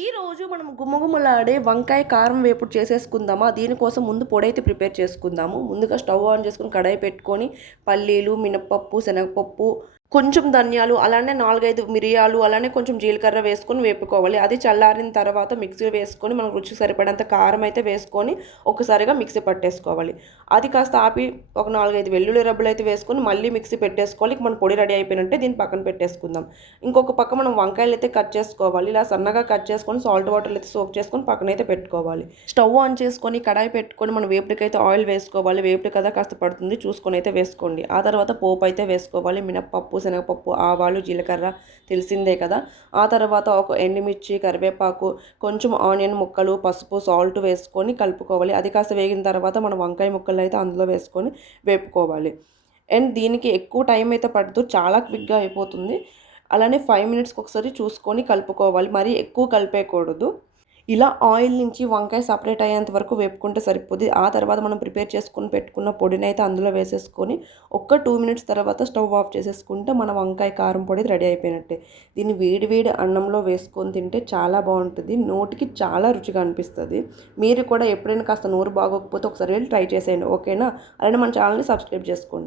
ఈరోజు మనం గుమగుమలాడే వంకాయ కారం వేపుడు చేసేసుకుందామా? దీనికోసం ముందు పొడైతే ప్రిపేర్ చేసుకుందాము. ముందుగా స్టవ్ ఆన్ చేసుకొని కడాయి పెట్టుకొని పల్లీలు, మినపప్పు, శనగపప్పు, కొంచెం ధనియాలు, అలానే 4, 5 మిరియాలు, అలానే కొంచెం జీలకర్ర వేసుకొని వేపుకోవాలి. అది చల్లారిన తర్వాత మిక్సీ వేసుకొని మనకు రుచికి సరిపడేంత కారం అయితే వేసుకొని ఒకసారిగా మిక్సీ పట్టేసుకోవాలి. అది కాస్త ఆపి ఒక 4, 5 వెల్లుల్లి రబ్బలు అయితే వేసుకొని మళ్ళీ మిక్సీ పెట్టేసుకోవాలి. మన పొడి రెడీ అయిపోయినట్టే దీన్ని పక్కన పెట్టేసుకుందాం. ఇంకొక పక్క మనం వంకాయలు అయితే కట్ చేసుకోవాలి. ఇలా సన్నగా కట్ చేసుకొని సాల్ట్ వాటర్లో అయితే సోక్ చేసుకొని పక్కనైతే పెట్టుకోవాలి. స్టవ్ ఆన్ చేసుకొని కడాయి పెట్టుకొని మనం వేపుడికైతే ఆయిల్ వేసుకోవాలి. వేపుడు కదా కాస్త పడుతుంది చూసుకొని అయితే వేసుకోండి. ఆ తర్వాత పోపు అయితే వేసుకోవాలి. మినప్పప్పు, శనగపప్పు, ఆవాలు, జీలకర్ర తెలిసిందే కదా. ఆ తర్వాత ఒక ఎండుమిర్చి, కరివేపాకు, కొంచెం ఆనియన్ ముక్కలు, పసుపు, సాల్ట్ వేసుకొని కలుపుకోవాలి. అది కాస్త వేగిన తర్వాత మనం వంకాయ ముక్కలు అయితే అందులో వేసుకొని వేపుకోవాలి. అండ్ దీనికి ఎక్కువ టైం అయితే పడుతుంది, చాలా క్విక్గా అయిపోతుంది. అలానే 5 మినిట్స్కి ఒకసారి చూసుకొని కలుపుకోవాలి. మరీ ఎక్కువ కలిపేయకూడదు. ఇలా ఆయిల్ నుంచి వంకాయ సపరేట్ అయ్యేంత వరకు వేపుకుంటే సరిపోద్ది. ఆ తర్వాత మనం ప్రిపేర్ చేసుకొని పెట్టుకున్న పొడిని అయితే అందులో వేసేసుకొని ఒక్క 2 మినిట్స్ తర్వాత స్టవ్ ఆఫ్ చేసేసుకుంటే మన వంకాయ కారం పొడి రెడీ అయిపోయినట్టే. దీన్ని వేడి వేడి అన్నంలో వేసుకొని తింటే చాలా బాగుంటుంది. నోటికి చాలా రుచిగా అనిపిస్తుంది. మీరు కూడా ఎప్పుడైనా కాస్త నోరు బాగోకపోతే ఒకసారి వెళ్ళి ట్రై చేసేయండి, ఓకేనా? అలానే మన ఛానల్ని సబ్స్క్రైబ్ చేసుకోండి.